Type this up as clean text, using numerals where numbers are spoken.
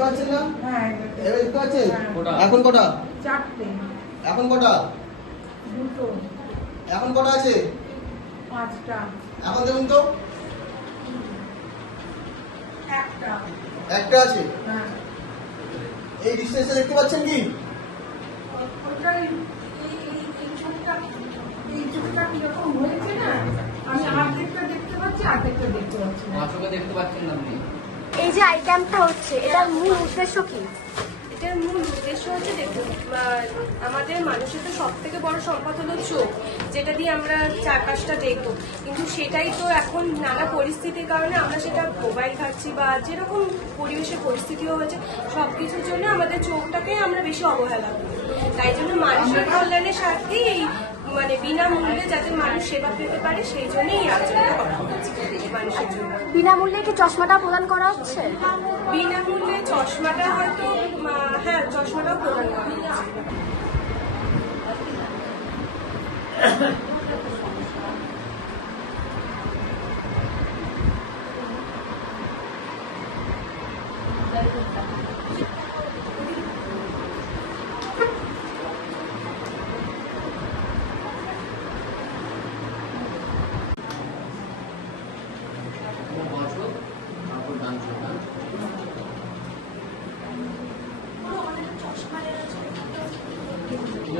দেখতে পাচ্ছেন না? হ্যাঁ এবার দেখতে পাচ্ছেন? কটা? এখন কটা? 4টে। এখন কটা? 2টো। এখন কটা আছে? 5টা। এখন দেখুন তো। 1টা। একটা আছে। হ্যাঁ। এই ডিস্টেন্সে দেখতে পাচ্ছেন কি? ওটাই এই চোখটা কিরকম হয়েছে না, আমি অর্ধেকটা দেখতে পাচ্ছি, অর্ধেকটা দেখতে পাচ্ছি না। চোখে দেখতে পাচ্ছেন না আপনি। এই যে আইটেমটা হচ্ছে, এটার মূল উদ্দেশ্য কি? এটার মূল উদ্দেশ্য হচ্ছে, দেখুন, আমাদের মানুষের তো সব থেকে বড় সম্পদ হলো চোখ, যেটা দিয়ে আমরা চারপাশটা দেখবো। কিন্তু সেটাই তো এখন নানা পরিস্থিতির কারণে আমরা সেটা মোবাইল ঘাটছি বা যেরকম পরিবেশের পরিস্থিতিও হয়েছে, সব কিছুর জন্য আমাদের চোখটাকে আমরা বেশি অবহেলা করি। তাই জন্য মানুষের কল্যাণের স্বার্থেই এই মানে বিনামূল্যে যাতে মানুষ সেবা পেতে পারে, সেই জন্যই এই আলোচনাটা করা হচ্ছে মানুষের জন্য। বিনামূল্যে কি চশমাটা প্রদান করা হচ্ছে? বিনামূল্যে চশমাটা হয়তো, হ্যাঁ, চশমাটাও প্রদান করা হচ্ছে। বছর তারপর ডান চোখ। চশমা কি